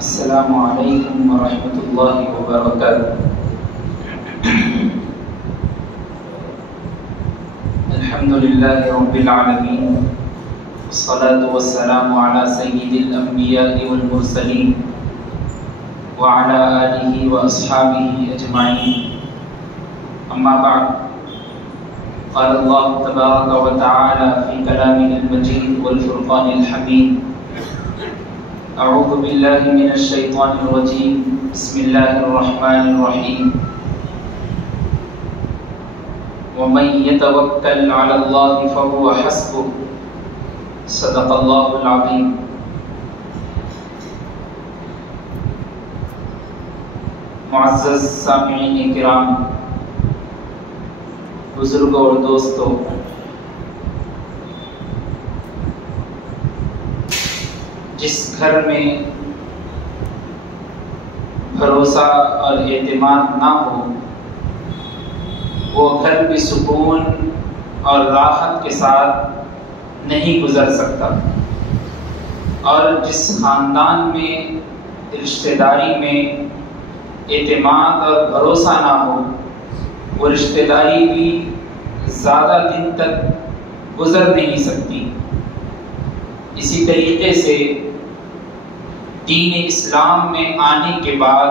السلام علیکم ورحمۃ اللہ وبرکاتہ۔ الحمد للہ رب العالمین، والصلاة والسلام علی سید الانبیاء والمرسلین وعلی آلہ واصحابہ اجمعین، اما بعد، قال اللہ تبارک و تعالی فی کلامہ المجید والفرقان الحمید، اعوذ باللہ من الشیطان الرجیم، بسم اللہ الرحمن الرحیم، ومن يتوکل علی اللہ فهو حسبہ، صدق اللہ العظیم۔ معزز سامعین کرام، بزرگوں اور دوستوں، جس گھر میں بھروسہ اور اعتماد نہ ہو، وہ گھر بھی سکون اور راحت کے ساتھ نہیں گزر سکتا، اور جس خاندان میں رشتہ داری میں اعتماد اور بھروسہ نہ ہو، وہ رشتہ داری بھی زیادہ دن تک گزر نہیں سکتی۔ اسی طریقے سے دین اسلام میں آنے کے بعد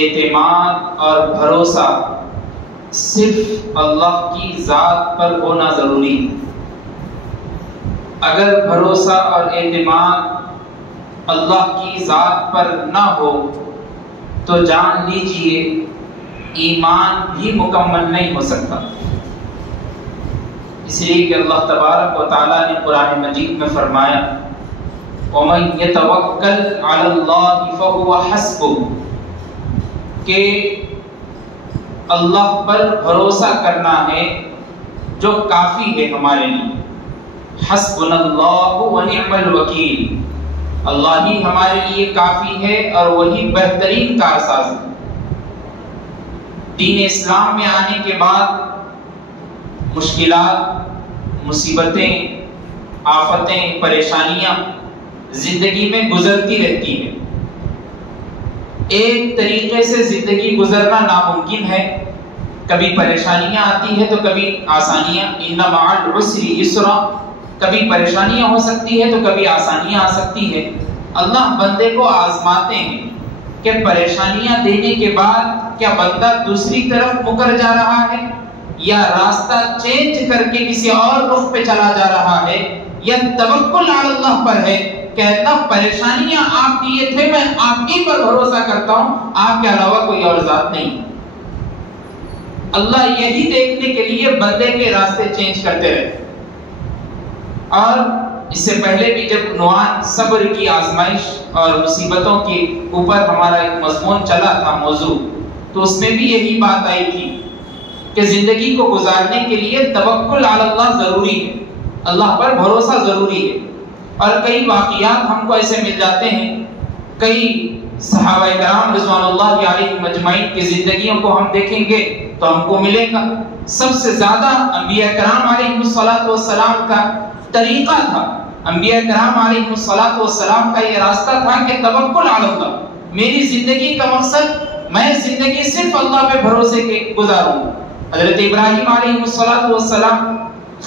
اعتماد اور بھروسہ صرف اللہ کی ذات پر ہونا ضروری ہے۔ اگر بھروسہ اور اعتماد اللہ کی ذات پر نہ ہو تو جان لیجئے ایمان بھی مکمل نہیں ہو سکتا۔ اس لیے کہ اللہ تبارک و تعالیٰ نے قرآن مجید میں فرمایا، وَمَن يَتَوَكَّلْ عَلَى اللَّهِ فَهُوَ حَسْبُهُ، کہ اللہ پر بھروسہ کرنا ہے جو کافی ہے ہمارے لیے۔ حسبنا اللہ ونعم الوکیل، اللہ ہی ہمارے لیے کافی ہے اور وہی بہترین کارساز ہے۔ دین اسلام میں آنے کے بعد مشکلات، مصیبتیں، آفتیں، پریشانیاں زندگی میں گزرتی رہتی ہیں۔ ایک طریقے سے زندگی گزرنا ناممکن ہے، کبھی پریشانیاں آتی ہیں تو کبھی آسانیاں، ان مع العسر یسرا، کبھی پریشانیاں ہو سکتی ہے تو کبھی آسانیاں آ سکتی ہے۔ اللہ بندے کو آزماتے ہیں کہ پریشانیاں دینے کے بعد کیا بندہ دوسری طرف مکر جا رہا ہے، یا راستہ چینج کر کے کسی اور رخ پہ چلا جا رہا ہے، یا توکل علی اللہ پر ہے کہ اللہ پریشانیاں آپ دیے تھے، میں آپ ہی پر بھروسہ کرتا ہوں، آپ کے علاوہ کوئی اور ذات نہیں۔ اللہ یہی دیکھنے کے لیے بندے کے راستے چینج کرتے رہے۔ اور اس سے پہلے بھی جب عنوان صبر کی آزمائش اور مصیبتوں کے اوپر ہمارا ایک مضمون چلا تھا، موضوع، تو اس میں بھی یہی بات آئی تھی کہ زندگی کو گزارنے کے لیے توکل علی اللہ ضروری ہے، اللہ پر بھروسہ ضروری ہے۔ اور کئی واقعات ہم کو ایسے مل جاتے ہیں، کئی صحابہ کرام رضوان اللہ علیہم اجمعین کی زندگیوں کو ہم دیکھیں گے تو ہم کو ملے گا سب سے زیادہ انبیاء کرام علیہم السلام کا طریقہ تھا، انبیاء کرام علیہم السلام کا یہ راستہ تھا کہ توکل علی اللہ، میری زندگی کا مقصد میں زندگی صرف اللہ پہ بھروسے کے گزاروں۔ حضرت ابراہیم علیہ السلام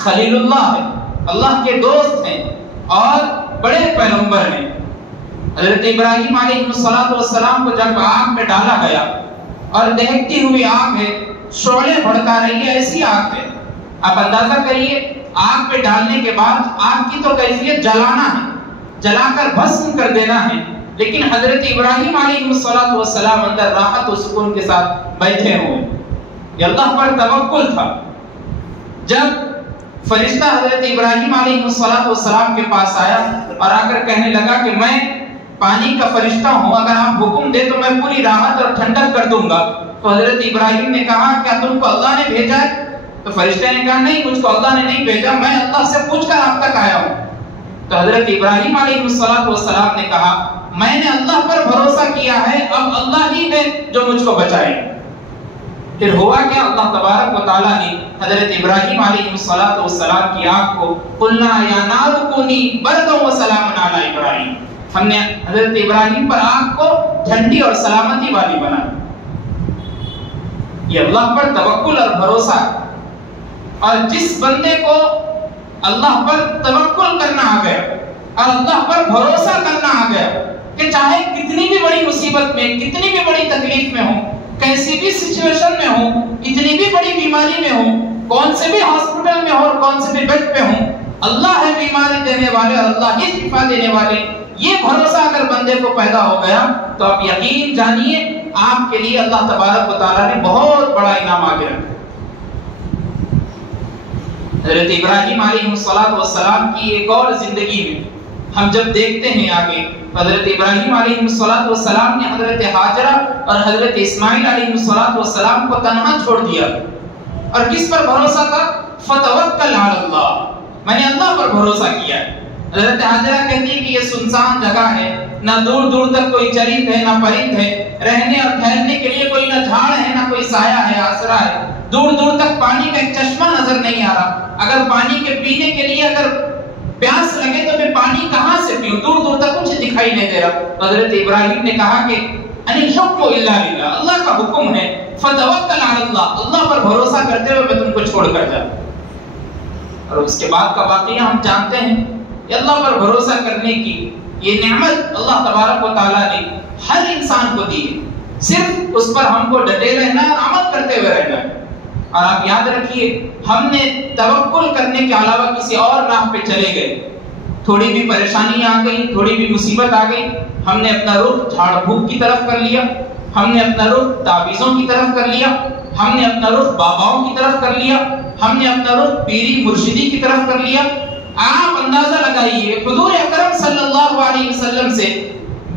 خلیل اللہ ہے، اللہ کے دوست ہیں اور بڑے پیغمبر ہیں۔ حضرت ابراہیم علیہ السلام کو جب آگ میں ڈالا گیا اور دہکتی ہوئی آگ ہے، شعلے بھڑکا رہی ہے، ایسی آگ ہے، آپ اندازہ کریے آگ پہ ڈالنے کے بعد آگ کی تو کیفیت جلانا ہے، جلا کر بھسم کر دینا ہے، لیکن حضرت ابراہیم علیہ السلام اندر راحت و سکون کے ساتھ بیٹھے ہوئے، یہ اللہ پر توکل تھا۔ جب فرشتہ حضرت ابراہیم علیہ السلام کے پاس آیا اور آ کر کہنے لگا کہ میں پانی کا فرشتہ ہوں، اگر آپ حکم دے تو میں پوری راحت اور ٹھنڈک کر دوں گا، تو حضرت ابراہیم نے کہا کیا تم کو اللہ نے بھیجا ہے؟ تو فرشتے نے کہا نہیں، مجھ کو اللہ نے نہیں بھیجا، میں اللہ سے پوچھ کر آپ تک آیا ہوں۔ تو حضرت ابراہیم علیہ السلام نے کہا میں نے اللہ پر بھروسہ کیا ہے، اب اللہ ہی ہے جو مجھ کو بچائے۔ پھر ہوا کیا، اللہ تبارک و تعالیٰ نے حضرت ابراہیم علیہ السلام کی آنکھ کو قلنا یا نار کونی بردا و سلام علی ابراہیم، ہم نے حضرت ابراہیم پر آنکھ کو ٹھنڈی اور سلامتی والی بنا. یہ اللہ پر توکل اور بھروسہ. اور جس بندے کو اللہ پر توکل کرنا آ گیا اور اللہ پر بھروسہ کرنا آ گیا کہ چاہے کتنی بھی بڑی مصیبت میں، کتنی بھی بڑی تکلیف میں ہوں، کیسی بھی سچویشن میں ہوں، کتنی بھی بڑی بیماری میں ہوں، کون سے بھی ہاسپٹل میں ہوں اور کون سے بھی بیڈ پہ ہوں، اللہ ہے بیماری دینے والے اور اللہ ہی شفا دینے والے. یہ بھروسہ اگر بندے کو پیدا ہو گیا تو آپ یقین جانیے آپ کے لیے اللہ تبارک و تعالیٰ نے بہت بڑا انعام آگے رکھا. حضرت ابراہیم علیہ السلام کی ایک اور زندگی میں ہم جب دیکھتے ہیں آگے، حضرت ابراہیم علیہ السلام نے حضرت ہاجرہ اور حضرت اسماعیل علیہ السلام کو تنہا چھوڑ دیا اور کس پر بھروسہ تھا؟ فتوکل علی اللہ، میں نے اللہ پر بھروسہ کیا. حضرت ہاجرہ کہتی ہے کہ یہ سنسان جگہ ہے، نہ دور دور تک کوئی چرند ہے نہ پرند ہے، رہنے اور ٹھہرنے کے لیے کوئی نہ جھاڑ ہے نہ کوئی سایہ ہے، آسرا ہے، دور دور تک پانی کا ایک چشمہ نظر نہیں آ رہا. اگر پانی کے پینے کے لیے اگر پیاس لگے تو میں پانی کہاں سے پیوں؟ دور دور تک کچھ دکھائی نہیں دے رہا. حضرت ابراہیم نے کہا کہ الحکم الا للہ، اللہ کا حکم ہے، فتوکل علی اللہ، اللہ پر بھروسہ کرتے ہوئے میں تم کو چھوڑ کر جاتا. اور اس کے بعد کا واقعہ ہم جانتے ہیں کہ اللہ پر بھروسہ کرنے کی یہ نعمت اللہ تبارک و تعالیٰ نے ہر انسان کو دی ہے. صرف اس پر ہم کو ڈٹے رہنا ہے، عمل کرتے ہوئے رہنا ہے. اور آپ یاد رکھیے ہم نے توکل کرنے کے علاوہ کسی اور راہ پہ چلے گئے، تھوڑی بھی پریشانی آ گئی، تھوڑی بھی مصیبت آ گئی، ہم نے اپنا رخ جھاڑ پھونک کی طرف کر لیا، ہم نے اپنا رخ تعویذوں کی طرف کر لیا، ہم نے اپنا رخ باباؤں کی طرف کر لیا، ہم نے اپنا رخ پیری مرشدی کی طرف کر لیا. آپ اندازہ لگائیے حضور اکرم صلی اللہ علیہ وسلم سے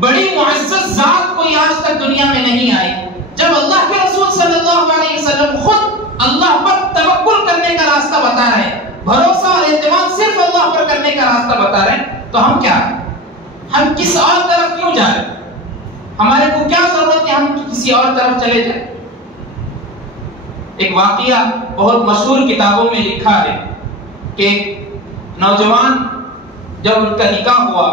بڑی معزز ذات کوئی آج تک دنیا میں نہیں آئی. جب اللہ کے رسول صلی اللہ علیہ وسلم خود اللہ پر توکل کرنے کا راستہ بتا رہے ہیں، بھروسہ اور اعتماد صرف اللہ پر کرنے کا راستہ بتا رہے ہیں، تو ہم کیا ہیں؟ ہم کس اور طرف کیوں جا رہے ہیں؟ ہمارے کو کیا ضرورت ہے ہم کسی اور طرف چلے جائیں؟ ایک واقعہ بہت مشہور کتابوں میں لکھا ہے کہ نوجوان جب ان کا نکاح ہوا،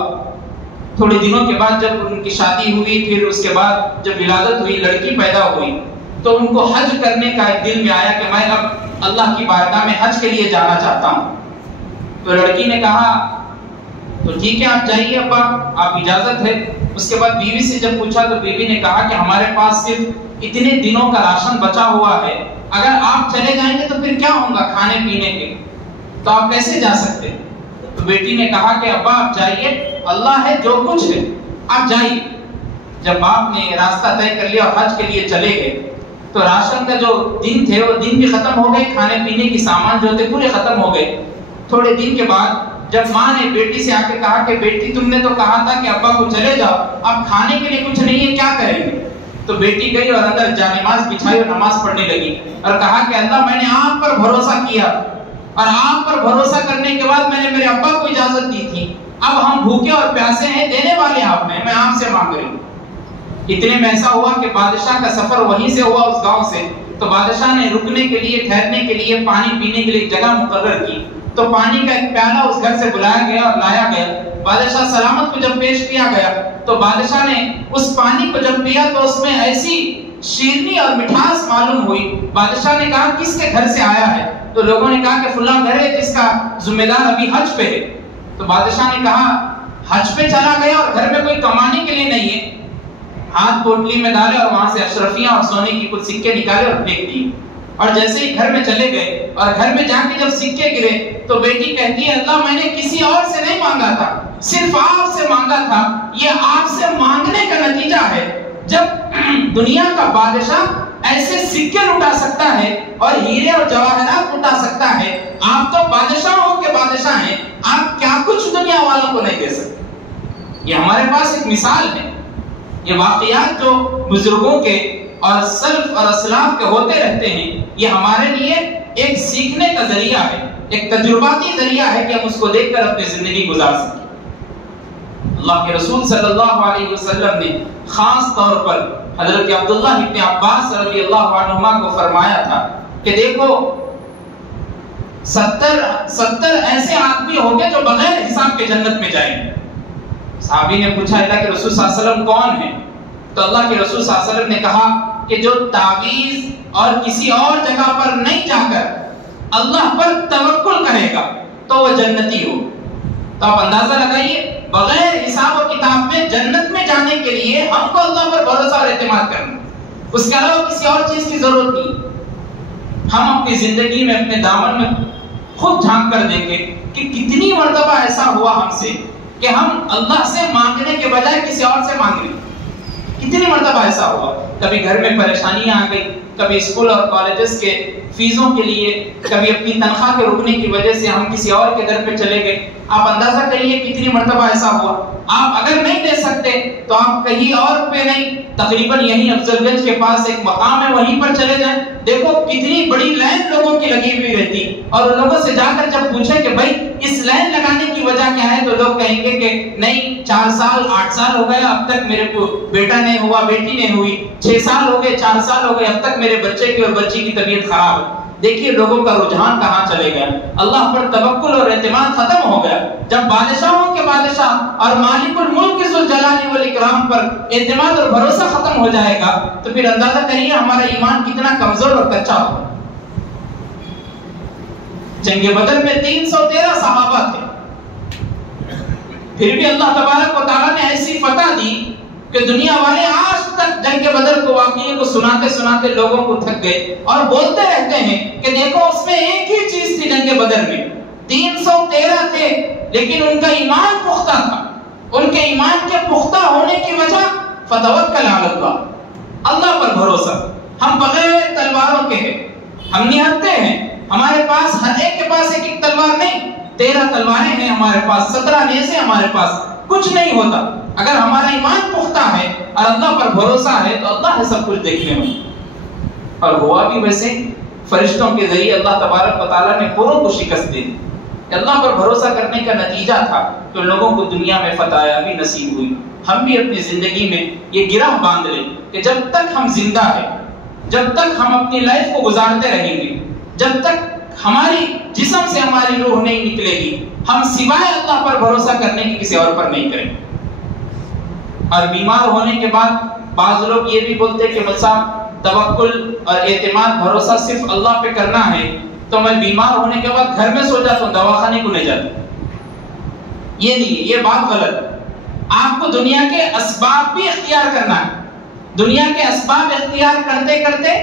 تھوڑے دنوں کے بعد جب ان کی شادی ہوئی، پھر اس کے بعد جب ولادت ہوئی، لڑکی پیدا ہوئی، تو ان کو حج کرنے کا ایک دل میں آیا کہ میں اب اللہ کی بارگاہ میں حج کے لیے جانا چاہتا ہوں. تو لڑکی نے کہا تو ٹھیک ہے آپ جائیے ابا، آپ اجازت ہے. اس کے بعد بیوی سے جب پوچھا تو بیوی نے کہا کہ ہمارے پاس صرف اتنے دنوں کا راشن بچا ہوا ہے، اگر آپ چلے جائیں گے تو پھر کیا ہوگا کھانے پینے کے، تو آپ کیسے جا سکتے؟ تو بیٹی نے کہا کہ ابا آپ جائیے، اللہ ہے جو کچھ ہے، آپ جائیے. جب باپ نے راستہ طے کر لیا اور حج کے لیے چلے گئے تو راشن کا جو دن تھے وہ دن بھی ختم ہو گئے، کھانے پینے کی سامان جو تھے پورے ختم ہو گئے. تھوڑے دن کے بعد جب ماں نے بیٹی سے آ کے کہا کہ بیٹی تم نے تو کہا تھا کہ ابا کو چلے جاؤ، اب کھانے کے لیے کچھ نہیں ہے، کیا کریں گے؟ تو بیٹی گئی اور اندر جانماز بچھائی اور نماز پڑھنے لگی اور کہا کہ اللہ میں نے آپ پر بھروسہ کیا اور آپ پر بھروسہ کرنے کے بعد میں نے میرے ابا کو اجازت دی تھی، اب ہم بھوکے اور پیاسے ہیں، دینے والے آپ ہیں، میں آپ سے مانگ رہی ہوں. اتنے میں ایسا ہوا کہ بادشاہ کا سفر وہیں سے ہوا اس گاؤں سے، تو بادشاہ نے رکنے کے لیے، ٹھہرنے کے لیے، پانی پینے کے لیے ایک جگہ مقرر کی. تو پانی کا ایک پیالہ اس گھر سے بلایا گیا اور لایا گیا. بادشاہ سلامت کو جب پیش کیا گیا تو بادشاہ نے اس پانی کو جب پیا تو اس میں ایسی شیرنی اور مٹھاس معلوم ہوئی. بادشاہ نے کہا کس کے گھر سے آیا ہے؟ تو لوگوں نے کہا کہ فلاں گھر ہے جس کا ذمہ دار ابھی حج پہ ہے. تو بادشاہ نے کہا حج پہ چلا گیا اور گھر میں کوئی کمانے کے لیے نہیں ہے. ہاتھ پوٹلی میں ڈالے اور وہاں سے اشرفیاں اور سونے کی کچھ سکے نکالے اور پھینک دیے. اور جیسے ہی گھر میں چلے گئے اور گھر میں جا کے جب سکے گرے تو بیٹی کہتی ہے اللہ میں نے کسی اور سے نہیں مانگا تھا، صرف آپ سے مانگا تھا. یہ آپ سے مانگنے کا نتیجہ ہے. جب دنیا کا بادشاہ ایسے سکے لٹا سکتا ہے اور ہیرے اور جواہرات لٹا سکتا ہے، آپ تو بادشاہوں کے بادشاہ ہیں، آپ کیا کچھ دنیا والوں کو نہیں دے سکتے. یہ ہمارے پاس ایک مثال ہے. یہ واقعات جو بزرگوں کے اور سلف اور اسلاف کے ہوتے رہتے ہیں، یہ ہمارے لیے ایک سیکھنے کا ذریعہ ہے، ایک تجرباتی ذریعہ ہے کہ ہم اس کو دیکھ کر اپنی زندگی گزار سکیں. اللہ کے رسول صلی اللہ علیہ وسلم نے خاص طور پر حضرت عبداللہ ابن عباس رضی اللہ عنہما کو فرمایا تھا کہ دیکھو 70 ایسے آدمی ہوں گے جو بغیر حساب کے جنت میں جائیں گے. صحابی نے پوچھا اللہ کے رسول صلی اللہ علیہ وسلم کون ہے؟ تو اللہ کے رسول صلی اللہ علیہ وسلم نے کہا کہ جو تعویذ اور کسی اور جگہ پر نہیں جا کر اللہ پر توکل کرے گا تو وہ جنتی ہو. تو آپ اندازہ لگائیے بغیر حساب و کتاب میں جنت میں جانے کے لیے ہم کو اللہ پر بھروسہ اور اعتماد کرنا, اس کے علاوہ کسی اور چیز کی ضرورت نہیں. ہم اپنی زندگی میں اپنے دامن میں خود جھانک کر دیکھیں کہ کتنی مرتبہ ایسا ہوا ہم سے کہ ہم اللہ سے مانگنے کے بجائے کسی اور سے مانگ رہے. کتنی مرتبہ ایسا ہوا, کبھی گھر میں پریشانیاں آ گئی, کبھی اسکول اور کالجز کے فیسوں کے لیے, کبھی اپنی تنخواہ کے رکنے کی وجہ سے ہم کسی اور کے گھر پہ چلے گئے. آپ اندازہ کریے کتنی مرتبہ ایسا ہوا. آپ اگر نہیں دے سکتے تو آپ کہیں اور پہ نہیں, تقریباً یہیں افضل گنج کے پاس ایک مقام ہے وہیں پر چلے جائیں. دیکھو کتنی بڑی لائن لوگوں کی لگی ہوئی رہتی, اور لوگوں سے جا کر جب پوچھے کہ بھائی اس لائن لگانے کی وجہ کیا ہے, تو لوگ کہیں گے کہ نہیں 4 سال 8 سال ہو گئے اب تک میرے کو بیٹا نہیں ہوا, بیٹی نہیں ہوئی, 6 سال ہو گئے 4 سال ہو گئے اب تک میرے بچے کی اور بچی کی طبیعت خراب ہے. دیکھیے لوگوں کا رجحان کہاں چلے گیا, اللہ پر توکل اور اعتماد ختم ہو گیا. جب بادشاہوں کے بادشاہ اور مالک الملک ذوالجلال والاکرام پر اعتماد اور بھروسہ ختم ہو جائے گا تو پھر اندازہ کریے ہمارا ایمان کتنا کمزور اور کچا ہوگا. جنگ بدر میں 313 صحابہ تھے, پھر بھی اللہ تبارک و تعالیٰ نے ایسی فتح دی کہ دنیا والے آج تک جنگ بدر کو واقعے کو سناتے سناتے لوگوں کو تھک گئے اور بولتے رہتے ہیں کہ دیکھو اس میں ایک ہی چیز تھی جنگ بدر میں, 313 تھے لیکن ان کا ایمان پختہ تھا. ان کے ایمان کے پختہ ہونے کی وجہ فتوکل علی اللہ, اللہ پر بھروسہ. ہم بغیر تلواروں کے ہیں, ہم نہتے ہیں, ہمارے پاس ہر ایک کے پاس ایک تلوار نہیں, 13 تلواریں ہیں ہمارے پاس, 17 نیزے ہمارے پاس, کچھ نہیں ہوتا. اگر ہمارا ایمان پختہ ہے اور اللہ پر بھروسہ ہے تو اللہ ہے سب کچھ دیکھنے میں. اور ہوا بھی ویسے, فرشتوں کے ذریعے اللہ تبارک و تعالیٰ نے پوروں کو شکست دی. اللہ پر بھروسہ کرنے کا نتیجہ تھا کہ لوگوں کو دنیا میں فتح یابی نصیب ہوئی. ہم بھی اپنی زندگی میں یہ گرہ باندھ لیں کہ جب تک ہم زندہ ہیں, جب تک ہم اپنی لائف کو گزارتے رہیں گے, جب تک ہماری جسم سے ہماری روح نہیں نکلے گی, ہم سوائے اللہ پر بھروسہ کرنے کی کسی اور پر نہیں کریں. اور بیمار ہونے کے بعد بعض لوگ یہ بھی بولتے کہ بس توکل اور اعتماد بھروسہ صرف اللہ پہ کرنا ہے, تو میں بیمار ہونے کے بعد گھر میں سو جاتا ہوں, دواخانے کو نہیں جاتا. یہ نہیں, یہ بات غلط. آپ کو دنیا کے اسباب بھی اختیار کرنا ہے. دنیا کے اسباب اختیار کرتے کرتے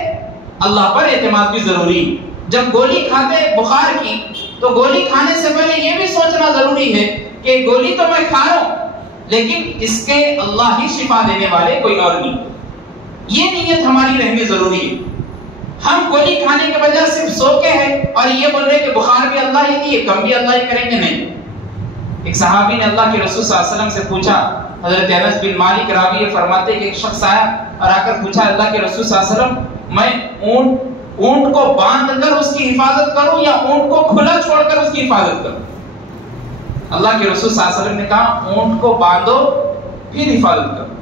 اللہ پر اعتماد بھی ضروری ہے. جب گولی کھاتے بخار کی تو گولی کھانے سے پہلے یہ بھی سوچنا ضروری ہے کہ گولی تو میں کھا رہا ہوں لیکن اس کے اللہ ہی شفا دینے والے کوئی اور نہیں. یہ نیت ہماری رہنی ضروری ہے. ہم گولی کھانے کے بجائے صرف سو کے ہیں اور یہ بول رہے کہ بخار بھی اللہ ہی دیے, کم بھی اللہ ہی کریں گے. نہیں. ایک صحابی نے اللہ کے رسول صلی اللہ علیہ وسلم سے پوچھا, حضرت انس بن مالک راوی فرماتے کہ ایک شخص آیا اور آ کر پوچھا اللہ کے رسول صلی اللہ علیہ وسلم میں اونٹ کو باندھ کر اس کی حفاظت کروں یا اونٹ کو کھلا چھوڑ کر اس کی حفاظت کروں؟ اللہ کے رسول صلی اللہ علیہ وسلم نے کہا اونٹ کو باندھو پھر حفاظت کرو.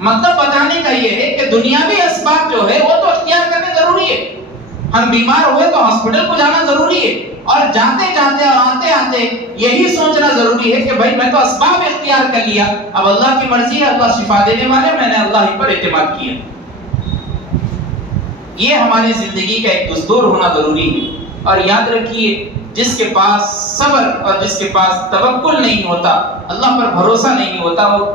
مطلب بتانے کا یہ ہے کہ دنیاوی اسباب جو ہے وہ تو اختیار کرنے ضروری ہے. ہم بیمار ہوئے تو ہاسپٹل کو جانا ضروری ہے, اور جاتے جاتے اور آتے آتے یہی سوچنا ضروری ہے کہ بھائی میں تو اسباب اختیار کر لیا, اب اللہ کی مرضی ہے, اللہ شفا دینے والے, میں نے اللہ ہی پر اعتماد کیا. یہ ہماری زندگی کا ایک دستور ہونا ضروری ہے. اور یاد رکھیے جس کے پاس صبر اور جس کے پاس توکل نہیں ہوتا, اللہ پر بھروسہ نہیں ہوتا, وہ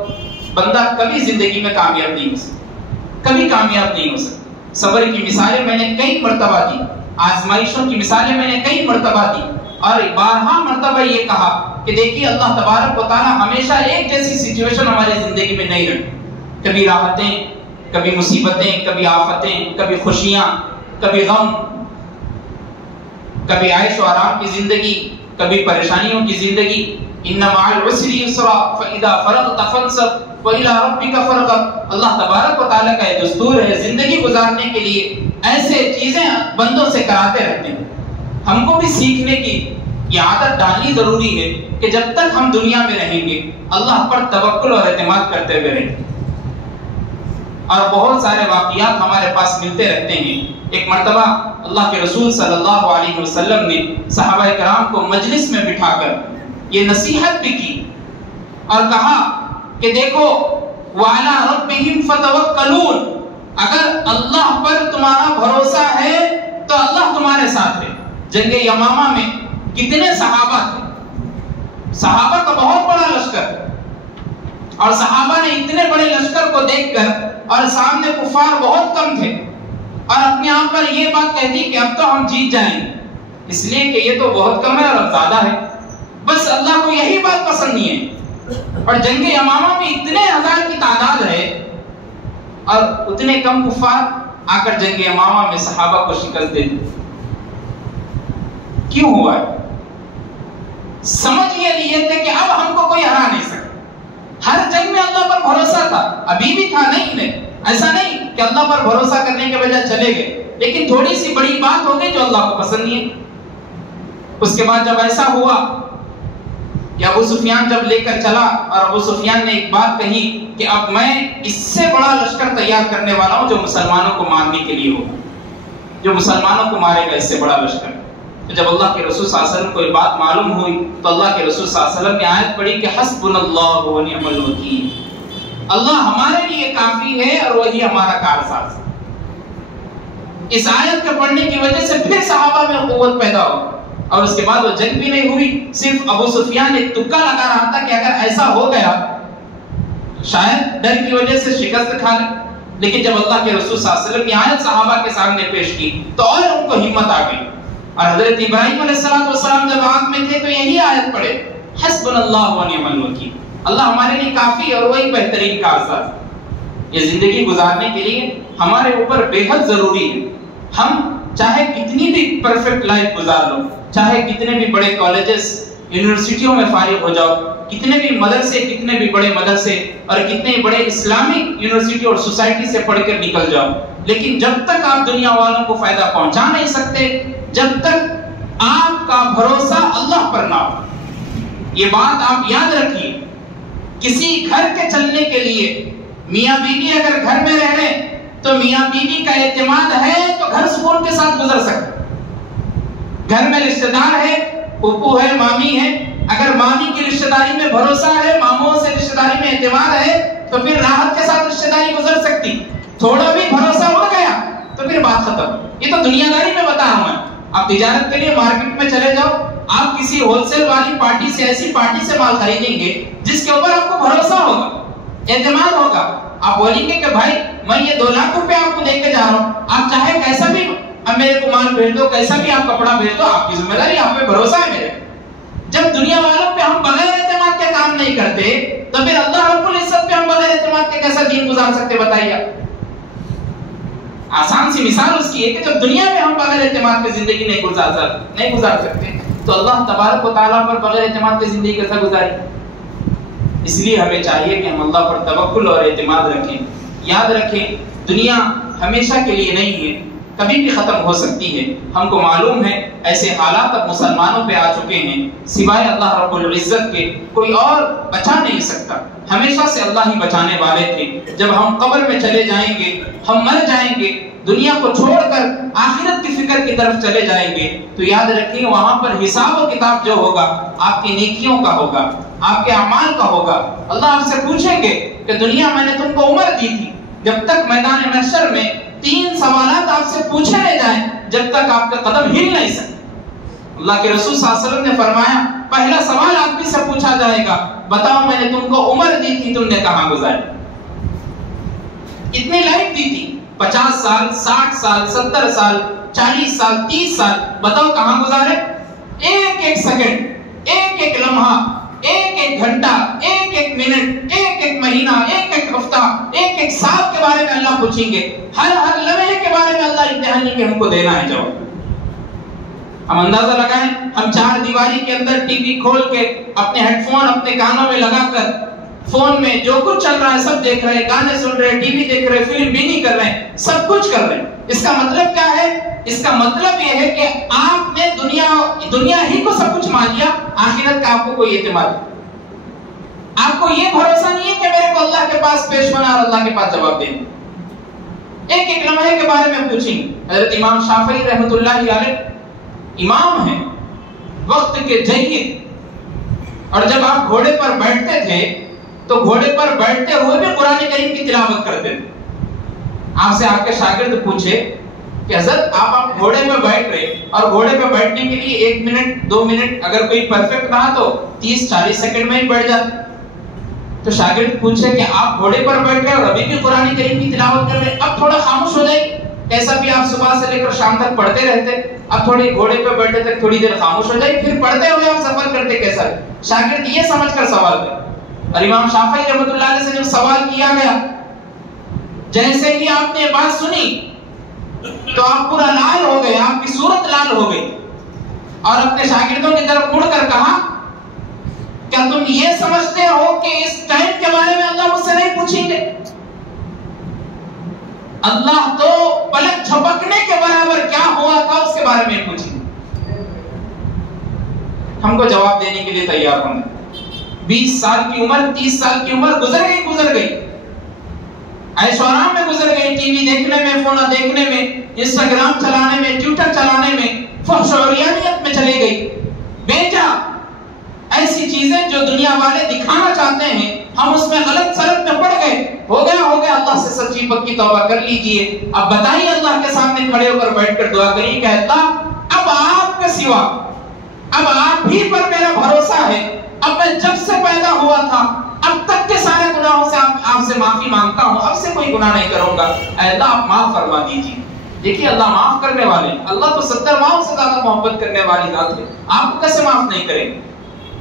بندہ کبھی زندگی میں کامیاب نہیں ہو سکتا, کبھی کامیاب نہیں ہو سکتا. صبر کی مثالیں میں نے کئی مرتبہ دی, آزمائشوں کی مثالیں میں نے کئی مرتبہ دی, اور بارہا مرتبہ یہ کہا کہ دیکھیے اللہ تبارک و تعالیٰ ہمیشہ ایک جیسی سچویشن ہماری زندگی میں نہیں رکھتے. کبھی راحتیں, کبھی مصیبتیں, کبھی آفتیں, کبھی خوشیاں, کبھی غم, کبھی عیش و آرام کی زندگی, کبھی پریشانیوں کی زندگی. ان مع العسر یسرا فاذا فرغت فانصب والى ربك فارغب. اللہ تبارک و تعالیٰ کا یہ دستور ہے, زندگی گزارنے کے لیے ایسے چیزیں بندوں سے کراتے رہتے ہیں. ہم کو بھی سیکھنے کی یہ عادت ڈالنی ضروری ہے کہ جب تک ہم دنیا میں رہیں گے اللہ پر توکل اور اعتماد کرتے ہوئے رہیں گے. اور بہت سارے واقعات ہمارے پاس ملتے رہتے ہیں. ایک مرتبہ اللہ کے رسول صلی اللہ علیہ وسلم نے صحابہ کرام کو مجلس میں بٹھا کر یہ نصیحت بھی کی اور کہا کہ دیکھو وَعَلَىٰ رَبِّهِمْ فَتَوَكَّلُونَ، اگر اللہ پر تمہارا بھروسہ ہے تو اللہ تمہارے ساتھ ہے۔ جنگ یمامہ میں کتنے صحابہ تھے؟ صحابہ کا بہت بڑا لشکر، اور صحابہ نے اتنے بڑے لشکر کو دیکھ کر، اور سامنے کفار بہت کم تھے، اور اپنے آپ پر یہ بات کہتی کہ اب تو ہم جیت جائیں گے، اس لیے کہ یہ تو بہت کم ہے اور اب زیادہ ہے۔ بس اللہ کو یہی بات پسند نہیں ہے، اور جنگ یمامہ میں اتنے ہزار کی تعداد ہے اور اتنے کم کفار آ کر جنگ یمامہ میں صحابہ کو شکست دے دی۔ کیوں ہوا ہے؟ سمجھ یہ لیے تھے کہ اب ہم کو کوئی ہرا نہیں سکتا۔ ہر جنگ میں اللہ پر بھروسہ تھا، ابھی بھی تھا، نہیں ایسا نہیں کہ اللہ پر بھروسہ کرنے کے بجائے چلے گئے، لیکن تھوڑی سی بڑی بات ہو گئی جو اللہ کو پسند نہیں ہے۔ اس کے بعد جب ایسا ہوا کہ ابو سفیان جب لے کر چلا، اور ابو سفیان نے ایک بات کہی کہ اب میں اس سے بڑا لشکر تیار کرنے والا ہوں جو مسلمانوں کو مارنے کے لیے ہوگا، جو مسلمانوں کو مارے گا، اس سے بڑا لشکر۔ تو جب اللہ کے رسول صلی اللہ علیہ وسلم کو یہ بات معلوم ہوئی تو اللہ کے رسول صلی اللہ علیہ وسلم نے آیت پڑھی کہ حسبنا اللہ و نعم الوکیل، اللہ ہمارے لیے کافی ہے اور وہی ہمارا کارساز۔ اس آیت کے پڑھنے کی وجہ سے پھر صحابہ میں قوت پیدا ہو، اور اس کے بعد وہ جنگ بھی نہیں ہوئی، صرف ابو سفیان ایک تکا لگا رہا تھا کہ اگر ایسا ہو گیا شاید ڈر کی وجہ سے شکست کھا لے، لیکن جب اللہ کے رسول صلی اللہ علیہ وسلم نے آیت صحابہ کے سامنے پیش کی تو اور ان کو ہمت آ گئی، اور حضرت ابراہیم علیہ السلام جب آگ میں تھے تو یہی آیت پڑھے حسبنا اللہ و نعم الوکیل، اللہ ہمارے لیے کافی اور وہی بہترین کارساز۔ یہ زندگی گزارنے کے لیے ہمارے اوپر بے حد ضروری ہے، ہم چاہے کتنی بھی پرفیکٹ لائف گزار لو، چاہے کتنے بھی بڑے کالجز یونیورسٹیوں میں فارغ ہو جاؤ، کتنے بھی مدرسے، کتنے بھی بڑے مدرسے اور کتنے بڑے اسلامک یونیورسٹی اور سوسائٹی سے پڑھ کر نکل جاؤ، لیکن جب تک آپ دنیا والوں کو فائدہ پہنچا نہیں سکتے، جب تک آپ کا بھروسہ اللہ پر نہ ہو۔ یہ بات آپ یاد رکھیے، کسی گھر کے چلنے کے لیے میاں بیوی اگر گھر میں رہ رہے تو میاں بیوی کا اعتماد ہے تو گھر سکون کے ساتھ گزر سکتا۔ گھر میں رشتہ دار ہے، پھوپھو ہے، مامی ہے، اگر مامی کی رشتہ داری میں بھروسہ ہے، ماموں سے رشتہ داری میں اعتماد ہے تو پھر راحت کے ساتھ رشتہ داری گزر سکتی۔ تھوڑا بھی بھروسہ اڑ گیا تو پھر بات ختم۔ یہ تو دنیا داری میں بتا رہا ہوں میں۔ آپ تجارت کے لیے مارکیٹ میں چلے جاؤ، آپ کسی ہول سیل والی پارٹی سے، ایسی پارٹی سے مال خریدیں گے جس کے اوپر آپ کو بھروسہ ہوگا، اعتماد ہوگا۔ آپ بولیں گے کہ بھائی میں یہ 2 لاکھ روپے آپ کو دے کے جا رہا ہوں، آپ چاہے کیسا بھی اب میرے کو مال بھیج دو، کیسا بھی آپ کپڑا بھیج دو، آپ کی ذمہ داری، آپ پہ بھروسہ ہے میرے۔ جب دنیا والوں پہ ہم بغیر اعتماد کے کام نہیں کرتے تو پھر اللہ رب العزت پہ ہم بغیر اعتماد کے کیسا دین گزار سکتے بتائیے آپ؟ آسان سی مثال اس کی ہے کہ جب دنیا میں ہم بغیر اعتماد کے زندگی نہیں گزار سکتے تو اللہ تبارک و تعالیٰ پر بغیر اعتماد کی زندگی کیسا گزاریں؟ اس لیے ہمیں چاہیے کہ ہم اللہ پر توکل اور اعتماد رکھیں۔ یاد رکھیں دنیا ہمیشہ کے لیے نہیں ہے، کبھی بھی ختم ہو سکتی ہے۔ ہم کو معلوم ہے ایسے حالات اب مسلمانوں پہ آ چکے ہیں، سوائے اللہ رب العزت کے کوئی اور بچا نہیں سکتا۔ ہمیشہ سے اللہ ہی بچانے والے تھے۔ جب ہم قبر میں چلے جائیں گے، ہم مر جائیں گے، دنیا کو چھوڑ کر آخرت کی فکر کی طرف چلے جائیں گے تو یاد رکھیں وہاں پر حساب و کتاب جو ہوگا آپ کی نیکیوں کا ہوگا، آپ کے اعمال کا ہوگا۔ اللہ آپ سے پوچھیں گے کہ دنیا میں نے تم کو عمر دی تھی، جب تک میدان محشر میں 3 سوالات آپ سے پوچھے نہیں جائیں جب تک آپ کا قدم ہل نہیں سکے۔ اللہ کے رسول صلی اللہ علیہ وسلم نے فرمایا پہلا سوال آدمی سے پوچھا جائے گا، بتاؤ میں نے تم کو عمر دی تھی، تم نے کہاں گزاری؟ اتنی لائف دی تھی، 50 سال، 60 سال، 70 سال، 40 سال، 30 سال، بتاؤ کہاں گزارے؟ ایک ایک سیکنڈ، ایک ایک لمحہ، ایک ایک گھنٹہ، ایک ایک منٹ، ایک ایک مہینہ، ایک ایک ہفتہ، ایک ایک سال کے بارے میں اللہ پوچھیں گے۔ ہر لمحے کے بارے میں اللہ امتحان لے کے ہم کو دینا ہے جواب۔ ہم اندازہ لگائیں، ہم 4 دیواری کے اندر ٹی وی کھول کے اپنے ہیڈ فون اپنے کانوں میں لگا کر فون میں جو کچھ چل رہا ہے سب دیکھ رہے ہیں، گانے سن رہے ہیں، ٹی وی دیکھ رہے ہیں، فلم بھی نہیں کر رہے ہیں، سب کچھ کر رہے ہیں۔ اس کا مطلب کیا ہے؟ اس کا مطلب یہ ہے کہ آپ نے دنیا ہی کو سب کچھ مان لیا، آخرت کا آپ کو کوئی اعتماد نہیں۔ آپ کو یہ بھروسہ نہیں ہے کہ میرے کو اللہ کے پاس پیش ہونا اور اللہ کے پاس جواب دینا۔ ایک ایک لمحے کے بارے میں پوچھیں۔ حضرت امام شافعی رحمۃ اللہ علیہ امام ہیں، وقت کے جید، اور جب آپ گھوڑے پر بیٹھتے تھے تو گھوڑے پر بیٹھتے ہوئے بھی قرآن کریم کی تلاوت کرتے تھے. آپ سے آپ کے شاگرد پوچھے کہ حضرت آپ گھوڑے پہ بیٹھ رہے اور گھوڑے پہ بیٹھنے کے لیے 1 منٹ 2 منٹ اگر کوئی پرفیکٹ رہا تو 30-40 سیکنڈ میں ہی بیٹھ جاتے. تو شاگرد پوچھے کہ آپ گھوڑے پر بیٹھ رہے اور ابھی بھی قرآن کریم کی تلاوت کر رہے, اب تھوڑا خاموش ہو جائے. ایسا بھی آپ صبح سے لے کر شام تک پڑھتے رہتے, اب تھوڑی گھوڑے پہ بیٹھے تک تھوڑی دیر خاموش ہو جائے, پھر پڑھتے ہوئے آپ سفر کرتے کیسا ہے؟ شاگرد یہ سمجھ کر سوال کرے. اور امام شافعی رحمۃ اللہ علیہ سے جب سوال کیا گیا, جیسے ہی آپ نے بات سنی تو آپ پورا لال ہو گئے, آپ کی صورت لال ہو گئی, اور اپنے شاگردوں کی طرف مڑ کر کہا کیا تم یہ سمجھتے ہو کہ اس ٹائم کے بارے میں اللہ مجھ سے نہیں پوچھیں گے؟ اللہ تو پلک جھپکنے کے برابر کیا ہوا تھا اس کے بارے میں پوچھیں گے. ہم کو جواب دینے کے لیے تیار ہونا. 20 سال کی عمر 30 سال کی عمر گزر گئی, عیش و آرام میں گزر گئی, ٹی وی دیکھنے میں, فون دیکھنے میں, انسٹاگرام چلانے میں, ٹویٹر چلانے میں, فحش و عریانیت میں چلے گئی. بیٹا ایسی چیزیں جو دنیا والے دکھانا چاہتے ہیں ہم اس میں غلط سلط میں پڑ گئے. ہو گیا اللہ سے سچی پکی توبہ کر لیجئے. اب بتائیے اللہ کے سامنے کھڑے ہو کر بیٹھ کر دعا کریے کہ اللہ اب آپ کے سوا اب آپ ہی پر میرا بھروسہ ہے. اب میں جب سے پیدا ہوا تھا اب تک کے سارے گناہوں سے آپ سے معافی مانگتا ہوں, اب سے کوئی گناہ نہیں کروں گا. اے اللہ آپ معاف فرما دیجیے. دیکھیے اللہ معاف کرنے والے, اللہ تو 70 ماؤں سے زیادہ محبت کرنے والی ذات ہے, آپ کو کیسے معاف نہیں کریں گے؟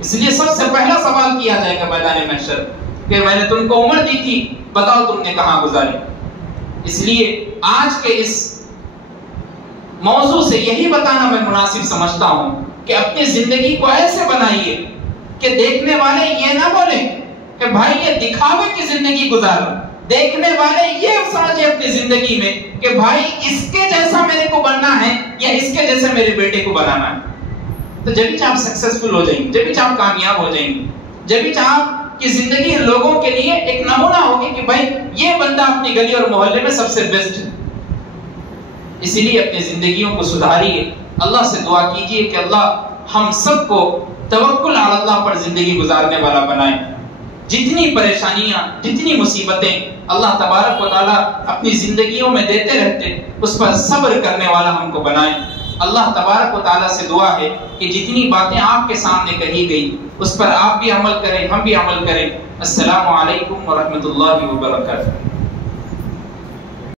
اس لیے سب سے پہلا سوال کیا جائے گا میدان محشر کہ میں نے تم کو عمر دی تھی, بتاؤ تم نے کہاں گزاری. اس لیے آج کے اس موضوع سے یہی بتانا میں مناسب سمجھتا ہوں کہ اپنی زندگی کو ایسے بنائیے کہ دیکھنے والے یہ نہ بولیں کہ بھائی یہ دکھاوے کی زندگی گزارا. دیکھنے والے یہ سمجھے اپنی زندگی میں کہ بھائی اس کے جیسا میرے کو بننا ہے یا اس کے جیسے میرے بیٹے کو بنانا ہے. تو جبھی آپ سکسیسفل ہو جائیں گے, جبھی آپ کامیاب ہو جائیں گے, جبھی آپ کی زندگی لوگوں کے لیے ایک نمونہ ہوگی کہ بھائی یہ بندہ اپنی گلی اور محلے میں سب سے بیسٹ ہے. اسی لیے اپنی زندگیوں کو سدھاریے, اللہ سے دعا کیجئے کہ اللہ ہم سب کو توکل علی اللہ پر زندگی گزارنے والا بنائے. جتنی پریشانیاں, جتنی مصیبتیں اللہ تبارک و تعالیٰ اپنی زندگیوں میں دیتے رہتے, اس پر صبر کرنے والا ہم کو بنائے. اللہ تبارک و تعالیٰ سے دعا ہے کہ جتنی باتیں آپ کے سامنے کہی گئی اس پر آپ بھی عمل کریں, ہم بھی عمل کریں. السلام علیکم ورحمۃ اللہ وبرکاتہ.